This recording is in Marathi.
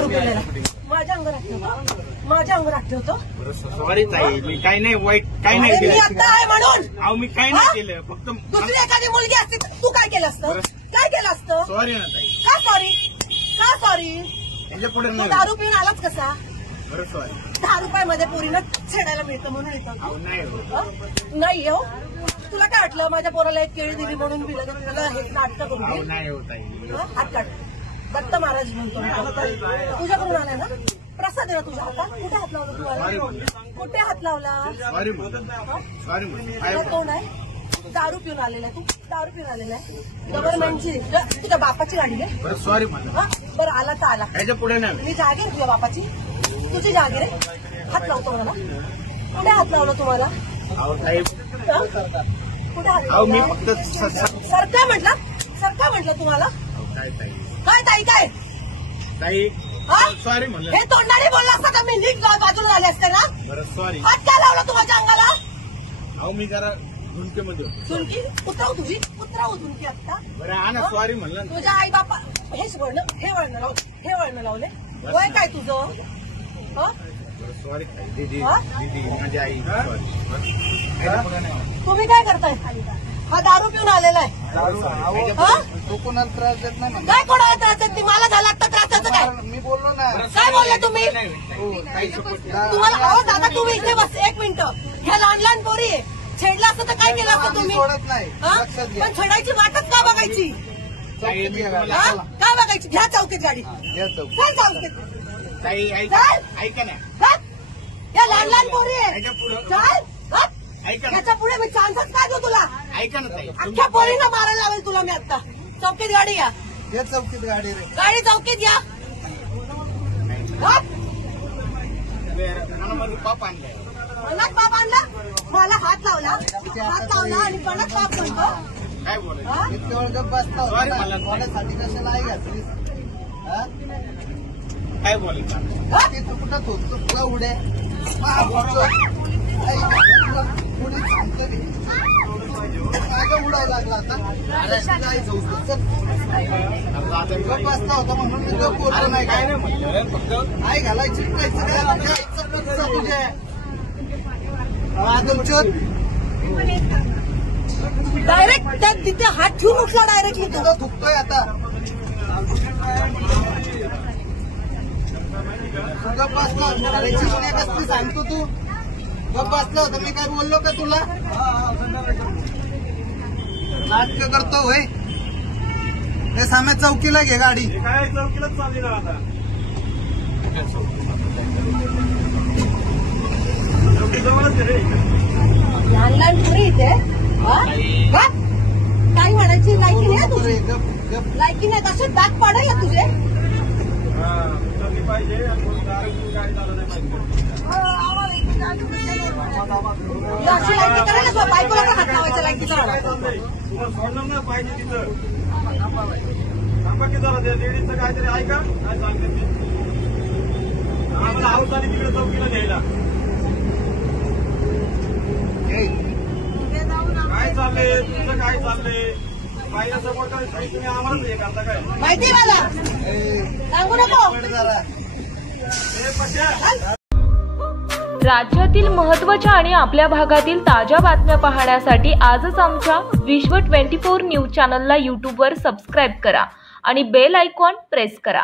दारू पिलेला माझ्या अंगावर ठेवतो, माझ्या अंगावर ठेवतो. सॉरी ताई, मी काही नाही वाईट, काही नाही केलं. मी आता आहे म्हणून. अहो मी काही नाही केलं, फक्त दुसरी एखादी मुलगी असती तू काय केलं असतं? काय केलं असतं? सॉरी ना ताई. का सॉरी? का सॉरी? याच्या पुढे तू दारू पिऊन आलाच कसा? बरं सॉरी. 10 रुपयामध्ये पोरीनं छेडायला मिळतं म्हणून येतं. नाही हो. तुला काय वाटलं माझ्या पोराला एक केळी दिली म्हणून मी लगेच तुला हे नाटक करून नाही होत आहे. हात काढ. दत्त महाराज म्हणतो तुझ्याकडून आलाय ना प्रसाद आहे ना तुझ्या हातात. कुठे हात लावला तुम्हाला? कुठे हात लावला? सॉरी तुला तोंड आहे. दारू पिऊन आलेला आहे तू, दारू पिऊन आलेला आहे. गव्हर्नमेंटची तुझ्या बापाची गाडी आहे. बरं सॉरी म्हणा. बरं आला तर आला. याच्या पुढे नाही. मी जागीर तुझ्या बापाची, तुझी जागीर आहे. हात लावतो मला. कुठे हात लावला तुम्हाला? कुठे हात मी लावला? फक्त सरका म्हटलं, सरका म्हटलं तुम्हाला. काय ताई काय ताई सॉरी म्हणलं. हे तोंडाने बोलला असता का मी नीट बाजूला झाले असते ना. बरं सॉरी. हात काय लावला तू माझ्या अंगाला? अहो मी जरा झुंकेमध्ये होतो. झुंकी उतराव तुझी, उतराव झुंकी आता. बरं हा ना सॉरी म्हणलं. तुझ्या आई बापा हेच वळणं, हे वळणं लावले, हे वळणं लावले. वय काय तुझं? सॉरी दीदी, दीदी माझी आई तुम्ही काय करताय? हा दारू पिऊन आलेला आहे. तो कोणाला त्रास देत नाही. काय कोणाला त्रास देत नाही? मला झाला आता त्रासाचं काय? मी बोललो ना. काय बोलले तुम्ही? तुम्हाला अहो दादा तुम्ही इथे बस एक मिनिट. ह्या लहान लहान पोरी आहे. छेडला असतं तर काय केलं असतं तुम्ही? सोडत नाही. पण छेडायची वाटच का बघायची? काय बघायची? घ्या चौकीत गाडी. चल चौकीत. ऐका ना. या लहान लहान पोरी आहे. पुढे याच्या पुढे मी चान्सच काय देऊ तुला? ऐका ना ताई. अख्ख्या पोरींना मारायला लावेल तुला मी आता. चौकीत गाडी या. चौकीत गाडी रे. गाडी चौकीत या. पाप आणलाय. मलाच बाप आणला. मला हात लावला, हात लावला आणि पणच बाप म्हणतो. काय बोलायचं? इतके वेळ गप्प बसता होता कोणासाठी कशाला आई घातलीस? काय बोलायचं? तू कुठं होतो तुला उड्या उडावं लागला आता. गप्प बसता होता म्हणून मी गप्प बोललो नाही. काय नाही म्हणलं फक्त आई घालायची तुझ्या डायरेक्ट त्या तिथे हात ठेवून उठला डायरेक्टली. तुझं थुकतोय आता. गप्प बसला घालायची कसली सांगतो तू. गप्प बसला होता मी काय बोललो का तुला? नाटक करतो होय. ते साम्या चौकीला घे गाडी. काय चौकीलाच चालली ना आता. लहान लहान पुरी इथे काय म्हणायची लायकी नाही तुझी. लायकी नाही तसे दात पाडाय तुझे. अशी लायकी करायला बायकोला का हात लावायच्या लायकीचा सोडलं ना पाहिजे तिथं. जरा लेडीजचं काहीतरी ऐका काय सांगते ते. आम्हाला हाऊस आली तिकडे चौकीला घ्यायला. काय चाललंय तुमचं? काय चाललंय? बाईला सपोर्ट करायचं तुम्ही आम्हालाच हे करता काय? माहिती मला सांगू नको. राज्यातील महत्त्वाच्या आणि आपल्या भागातील ताज्या बातम्या पाहण्यासाठी आजच आमच्या विश्व 24 न्यूज चॅनलला यूट्यूबवर सबस्क्राईब करा आणि बेल आयकॉन प्रेस करा.